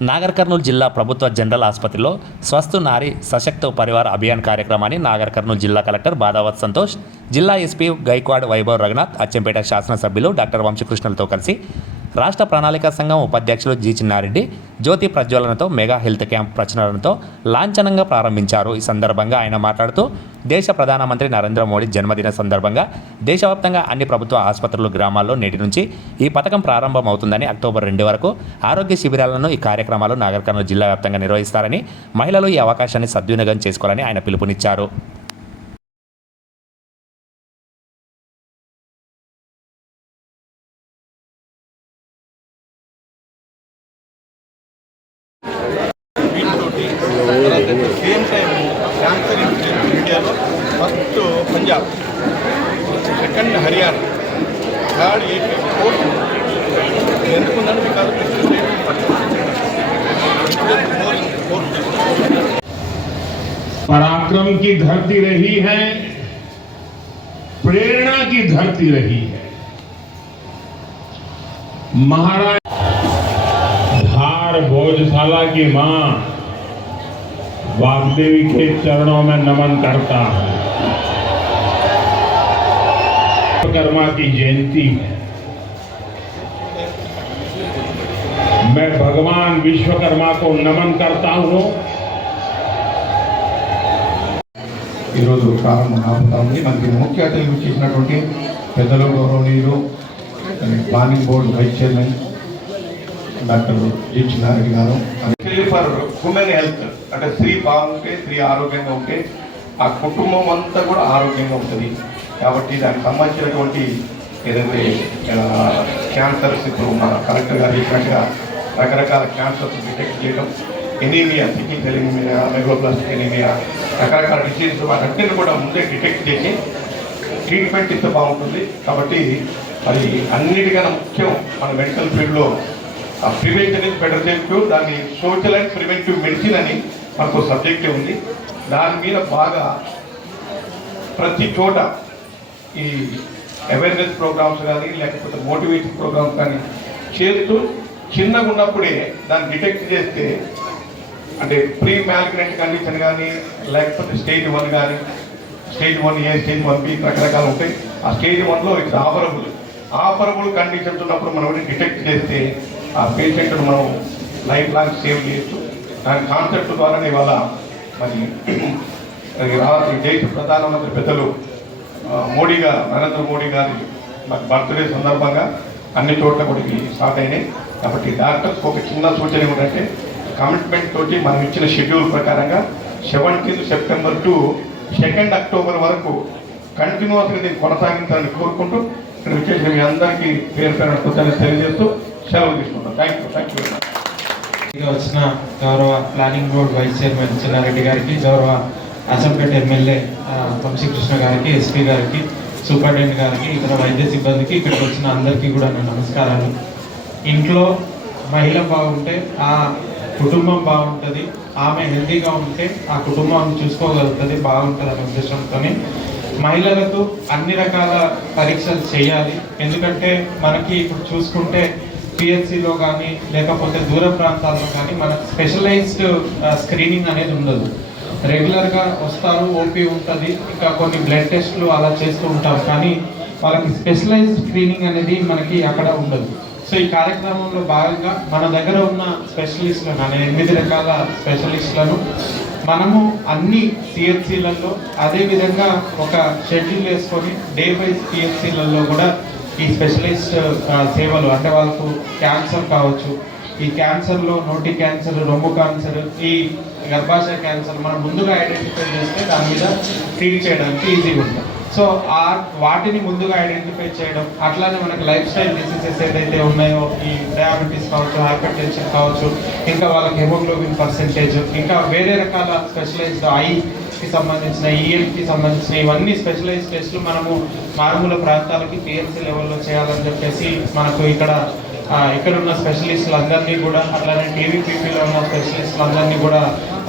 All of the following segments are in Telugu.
నాగర్ కర్నూలు జిల్లా ప్రభుత్వ జనరల్ ఆసుపత్రిలో స్వస్థ నారి సశక్త పరివార అభియాన్ కార్యక్రమాన్ని నాగర్ కర్నూలు జిల్లా కలెక్టర్ బాదావత్ సంతోష్ జిల్లా ఎస్పీ గైక్వాడ్ వైభవ్ రఘునాథ్ అచ్చంపేట శాసనసభ్యులు డాక్టర్ వంశకృష్ణలతో కలిసి రాష్ట్ర ప్రణాళిక సంఘం ఉపాధ్యక్షులు జి చిన్నారెడ్డి జ్యోతి ప్రజ్వలనతో మెగా హెల్త్ క్యాంప్ ప్రచురణతో లాంఛనంగా ప్రారంభించారు. ఈ సందర్భంగా ఆయన మాట్లాడుతూ దేశ ప్రధానమంత్రి నరేంద్ర మోడీ జన్మదిన సందర్భంగా దేశవ్యాప్తంగా అన్ని ప్రభుత్వ ఆసుపత్రులు గ్రామాల్లో నేటి నుంచి ఈ పథకం ప్రారంభమవుతుందని అక్టోబర్ రెండు వరకు ఆరోగ్య శిబిరాలను ఈ కార్యక్రమాలు నాగర్ కర్నూలు జిల్లా వ్యాప్తంగా నిర్వహిస్తారని మహిళలు ఈ అవకాశాన్ని సద్వినియోగం చేసుకోవాలని ఆయన పిలుపునిచ్చారు. సేమ్ టైం క్యాన్సర్ ఇన్సిడెంట్ ఇండియాలో first Punjab second Haryana third AP fourth ఎందుకుందంటే because पराक्रम की धरती रही है प्रेरणा की धरती रही है महाराज धार भोजशाला की मां वाग्देवी के चरणों में नमन करता हूं विश्वकर्मा की जयंती है मैं भगवान विश्वकर्मा को नमन करता हूं ఈరోజు ప్రారంభం కాబోతా ఉంది మనకి ముఖ్య అతిథులు చేసినటువంటి పెద్దలు గౌరవనీయులు planning board vice chairman doctor జి గారు. ఫర్ ఉమెన్ హెల్త్ అంటే స్త్రీ బాగుంటే స్త్రీ ఆరోగ్యంగా ఉంటే ఆ కుటుంబం అంతా కూడా ఆరోగ్యంగా ఉంటుంది. కాబట్టి దానికి సంబంధించినటువంటి ఏదైతే క్యాన్సర్స్ ఇప్పుడు మన కలెక్టర్ గారు చెప్పినట్టుగా రకరకాల క్యాన్సర్స్ డిటెక్ట్ చేయడం anaemia sickle anaemia megaloblastic anaemia రకరకాల డిసీజెస్ వాటన్నిటిని కూడా ముందే డిటెక్ట్ చేసి ట్రీట్మెంట్ ఇస్తే బాగుంటుంది. కాబట్టి మరి అన్నిటికన్నా ముఖ్యం మన మెడికల్ ఫీల్డ్లో ఆ ఇస్ బెటర్ దెన్ క్యూర్ దాన్ని సోషల్ అండ్ ప్రివెంటివ్ మెడిసిన్ అని మనకు సబ్జెక్ట్ ఉంది. దాని మీద బాగా ప్రతి చోట ఈ అవేర్నెస్ ప్రోగ్రామ్స్ కానీ లేకపోతే మోటివేషన్ ప్రోగ్రామ్స్ కానీ చేస్తూ చిన్నగా ఉన్నప్పుడే దాన్ని డిటెక్ట్ చేస్తే అంటే ప్రీ మ్యాలిగ్నెంట్ కండిషన్ కానీ లేకపోతే స్టేజ్ వన్ కానీ stage one A stage one B రకరకాలు ఉంటాయి. ఆ స్టేజ్ వన్లో ఇట్స్ ఆఫరబుల్ ఆఫరబుల్ కండిషన్స్ ఉన్నప్పుడు మనం డిటెక్ట్ చేస్తే ఆ పేషెంట్ను మనం లైఫ్ లాంగ్ సేవ్ చేయొచ్చు. దాని కాన్సెప్ట్ ద్వారానే ఇవాళ మరి ఈ దేశ ప్రధానమంత్రి పెద్దలు మోడీ గారు నరేంద్ర మోడీ గారి బర్త్డే సందర్భంగా అన్ని చోట్ల కూడా స్టార్ట్ అయినాయి. కాబట్టి డాక్టర్స్కి ఒక చిన్న సూచన ఏమిటంటే కమిట్మెంట్ తోటి మనం ఇచ్చిన షెడ్యూల్ ప్రకారంగా seventeenth September to second October వరకు కంటిన్యూస్గా దీన్ని కొనసాగించాలని కోరుకుంటూ ఇక్కడ విచ్చేసిన మీ అందరికీ పేరు పేరు కృతజ్ఞతలు తెలియజేస్తూ సెలవు తీసుకుంటాం థ్యాంక్ యూ థ్యాంక్ యూ వచ్చిన గౌరవ planning board vice chairman Chinnareddy గారికి గౌరవ అసంపేట ఎమ్మెల్యే వంశీకృష్ణ గారికి ఎస్పీ గారికి సూపరింటెండెంట్ గారికి ఇతర వైద్య సిబ్బందికి ఇక్కడికి వచ్చిన అందరికీ కూడా నా నమస్కారాలు. ఇంట్లో మహిళ బాగుంటే ఆ కుటుంబం బాగుంటుంది ఆమె హెల్తీగా ఉంటే ఆ కుటుంబాన్ని చూసుకోగలుగుతుంది బాగుంటుంది అనే ఉద్దేశంతో మహిళలకు అన్ని రకాల పరీక్షలు చేయాలి. ఎందుకంటే మనకి ఇప్పుడు చూసుకుంటే పిహెచ్సిలో కానీ లేకపోతే దూర ప్రాంతాల్లో కానీ మనకు స్పెషలైజ్డ్ స్క్రీనింగ్ అనేది ఉండదు. రెగ్యులర్గా వస్తారు ఓపీ ఉంటుంది ఇంకా కొన్ని బ్లడ్ టెస్ట్లు అలా చేస్తూ ఉంటాం. కానీ వాళ్ళకి స్పెషలైజ్డ్ స్క్రీనింగ్ అనేది మనకి అక్కడ ఉండదు. సో ఈ కార్యక్రమంలో భాగంగా మన దగ్గర ఉన్న స్పెషలిస్ట్లను అనే ఎనిమిది రకాల స్పెషలిస్ట్లను మనము అన్ని సిహెచ్సిలలో అదే విధంగా ఒక షెడ్యూల్ వేసుకొని డే వైజ్ పిహెచ్సిలలో కూడా ఈ స్పెషలిస్ట్ సేవలు అంటే వాళ్ళకు క్యాన్సర్ కావచ్చు. ఈ క్యాన్సర్లో నోటి క్యాన్సర్ రొమ్ము క్యాన్సర్ ఈ గర్భాశయ క్యాన్సర్ మనం ముందుగా ఐడెంటిఫై చేస్తే దాని మీద ట్రీట్ చేయడానికి ఈజీగా ఉంటుంది. సో ఆ వాటిని ముందుగా ఐడెంటిఫై చేయడం అట్లానే మనకి లైఫ్ స్టైల్ డిసీజెస్ ఏదైతే ఉన్నాయో ఈ డయాబెటీస్ కావచ్చు హైపర్ టెన్షన్ కావచ్చు ఇంకా వాళ్ళకి హెమోగ్లోబిన్ పర్సెంటేజ్ ఇంకా వేరే రకాల స్పెషలైజ్డ్ ఐ కి సంబంధించిన ఈఎన్కి సంబంధించిన ఇవన్నీ స్పెషలైజ్ టెస్టులు మనము మారుమూల ప్రాంతాలకి పిఎంసీ లెవెల్లో చేయాలని చెప్పేసి మనకు ఇక్కడ ఇక్కడ ఉన్న స్పెషలిస్టులు అందరినీ కూడా అట్లానే టీవీపీపీలో ఉన్న స్పెషలిస్టులు అందరినీ కూడా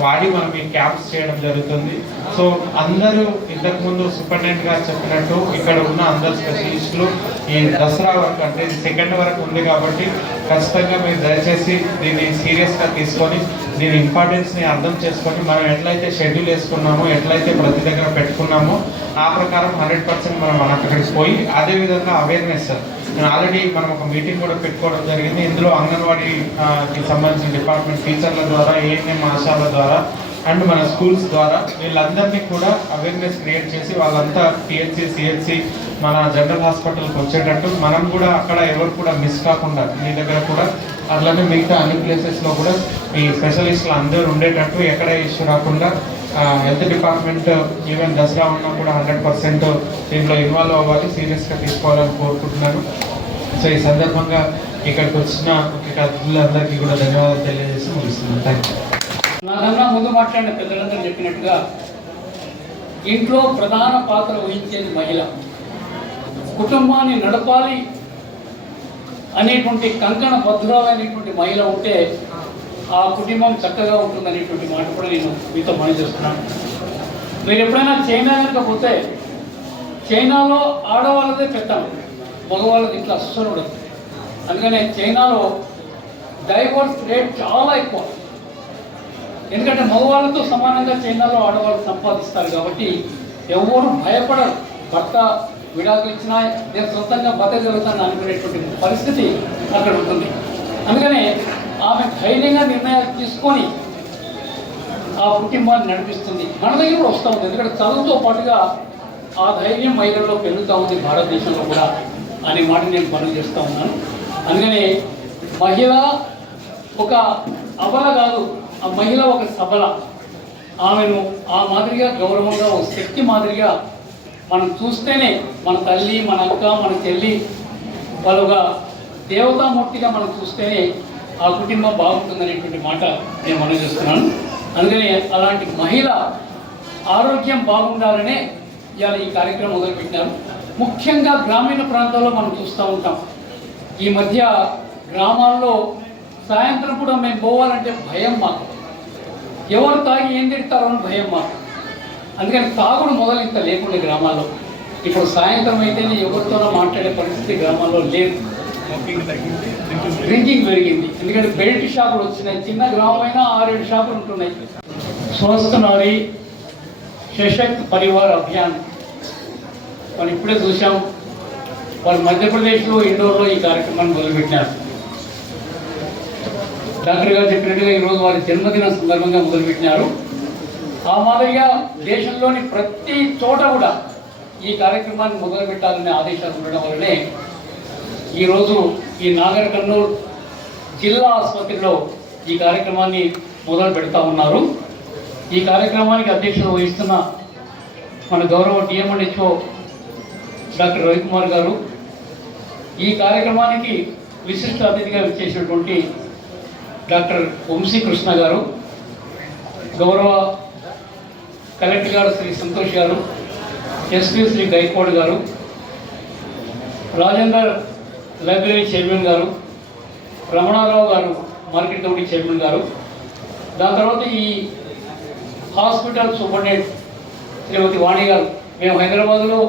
వాడి మనం ఈ క్యాంప్స్ చేయడం జరుగుతుంది. సో అందరూ ఇంతకు ముందు సూపరింటెండెంట్ గారు చెప్పినట్టు ఇక్కడ ఉన్న అందరు స్పెషలిస్టులు ఈ దసరా వరకు అంటే సెకండ్ వరకు ఉంది కాబట్టి ఖచ్చితంగా మీరు దయచేసి దీన్ని సీరియస్గా తీసుకొని దీని ఇంపార్టెన్స్ని అర్థం చేసుకొని మనం ఎట్లయితే షెడ్యూల్ వేసుకున్నామో ఎట్లయితే ప్రతి దగ్గర పెట్టుకున్నామో ఆ ప్రకారం హండ్రెడ్ పర్సెంట్ మనం అక్కడికి పోయి అదే విధంగా అవేర్నెస్ నేను ఆల్రెడీ మనం ఒక మీటింగ్ కూడా పెట్టుకోవడం జరిగింది. ఇందులో అంగన్వాడీకి సంబంధించిన డిపార్ట్మెంట్ టీచర్ల ద్వారా ఏఎన్ఎం ఆశాల ద్వారా అండ్ మన స్కూల్స్ ద్వారా వీళ్ళందరినీ కూడా అవేర్నెస్ క్రియేట్ చేసి వాళ్ళంతా పిహెచ్సి సిహెచ్సి మన జనరల్ హాస్పిటల్కి వచ్చేటట్టు మనం కూడా అక్కడ ఎవరు కూడా మిస్ కాకుండా మీ దగ్గర కూడా అట్లనే మిగతా అన్ని ప్లేసెస్లో కూడా ఈ స్పెషలిస్టులు అందరూ ఉండేటట్టు ఎక్కడ ఇష్యూ రాకుండా హెల్త్ డిపార్ట్మెంట్ ఈవెన్ దసరా ఉన్నా కూడా హండ్రెడ్ పర్సెంట్ దీంట్లో ఇన్వాల్వ్ అవ్వాలి సీరియస్గా తీసుకోవాలని కోరుకుంటున్నాను. సో ఈ సందర్భంగా ఇక్కడికి వచ్చిన ముఖ్య అతిథులందరికీ కూడా ధన్యవాదాలు తెలియజేసి ముగిస్తున్నాను. థ్యాంక్ యూ నాకన్నా ముందు మాట్లాడిన పెద్దలందరూ చెప్పినట్టుగా ఇంట్లో ప్రధాన పాత్ర వహించేది మహిళ. కుటుంబాన్ని నడపాలి అనేటువంటి కంకణ భద్రాలైనటువంటి మహిళ ఉంటే ఆ కుటుంబం చక్కగా ఉంటుందనేటువంటి మాట కూడా నేను మీతో మనం చేస్తున్నాను మీరు ఎప్పుడైనా చైనా కనుక పోతే చైనాలో ఆడవాళ్ళదే పెద్దాం మగవాళ్ళది ఇట్లా అస్సలు ఉండదు. అందుకనే చైనాలో డైవర్స్ రేట్ చాలా ఎక్కువ. ఎందుకంటే మగవాళ్ళతో సమానంగా చైనాలో ఆడవాళ్ళు సంపాదిస్తారు కాబట్టి ఎవరు భయపడరు. భర్త విడాకులు ఇచ్చినా నేను సొంతంగా బతకగలుగుతాను అనుకునేటువంటి పరిస్థితి అక్కడ ఉంటుంది. అందుకనే ఆమె ధైర్యంగా నిర్ణయాలు తీసుకొని ఆ కుటుంబాన్ని నడిపిస్తుంది. మన దగ్గర కూడా వస్తూ ఉంది. ఎందుకంటే చదువుతో పాటుగా ఆ ధైర్యం మహిళల్లో పెరుగుతూ ఉంది భారతదేశంలో కూడా అనే మాట నేను పనులు చేస్తూ ఉన్నాను. అందుకనే మహిళ ఒక అబల కాదు ఆ మహిళ ఒక సబల ఆమెను ఆ మాదిరిగా గౌరవంగా ఒక శక్తి మాదిరిగా మనం చూస్తేనే మన తల్లి మన అక్క మన చెల్లి వాళ్ళు ఒక దేవతామూర్తిగా మనం చూస్తేనే ఆ కుటుంబం బాగుంటుందనేటువంటి మాట నేను మనం చేస్తున్నాను. అందుకని అలాంటి మహిళ ఆరోగ్యం బాగుండాలనే ఇవాళ ఈ కార్యక్రమం మొదలుపెట్టారు. ముఖ్యంగా గ్రామీణ ప్రాంతాల్లో మనం చూస్తూ ఉంటాం. ఈ మధ్య గ్రామాల్లో సాయంత్రం కూడా మేము పోవాలంటే భయం మాకు. ఎవరు తాగి ఏం తిడతారో అని భయం మాకు. అందుకని తాగుడు మొదలు ఇంత లేకుండే గ్రామాల్లో. ఇప్పుడు సాయంత్రం అయితేనే ఎవరితోనో మాట్లాడే పరిస్థితి గ్రామాల్లో లేదు. డ్రింకింగ్ పెరిగింది. ఎందుకంటే బెల్ట్ షాపులు వచ్చినాయి. చిన్న గ్రామమైనా ఆరేడు షాపులు ఉంటున్నాయి. స్వస్థ నారి సశక్త్ పరివార్ అభియాన్. మనం ఇప్పుడే చూసాం వాళ్ళు మధ్యప్రదేశ్లో ఇండోర్లో ఈ కార్యక్రమాన్ని మొదలుపెట్టినారు. డాక్టర్ గారు చెప్పినట్టుగా ఈరోజు వారి జన్మదిన సందర్భంగా మొదలుపెట్టినారు. ఆ మాదిరిగా దేశంలోని ప్రతి చోట కూడా ఈ కార్యక్రమాన్ని మొదలుపెట్టాలనే ఆదేశాలు ఉండడం వల్లనే ఈరోజు ఈ నాగర్ కర్నూలు జిల్లా ఆసుపత్రిలో ఈ కార్యక్రమాన్ని మొదలు పెడతా ఉన్నారు. ఈ కార్యక్రమానికి అధ్యక్షత వహిస్తున్న మన గౌరవ డిఎంఎన్హెచ్ఓ డాక్టర్ రవికుమార్ గారు. ఈ కార్యక్రమానికి విశిష్ట అతిథిగా విచ్చేసినటువంటి డాక్టర్ వంశీ కృష్ణ గారు గౌరవ కలెక్టర్ గారు శ్రీ సంతోష్ గారు ఎస్పీ శ్రీ గైకోడ్ గారు రాజేందర్ లైబ్రరీ చైర్మన్ గారు రమణారావు గారు మార్కెట్ కమిటీ చైర్మన్ గారు. దాని తర్వాత ఈ హాస్పిటల్ సూపరింటెండెంట్ శ్రీమతి వాణి గారు. మేము హైదరాబాద్లో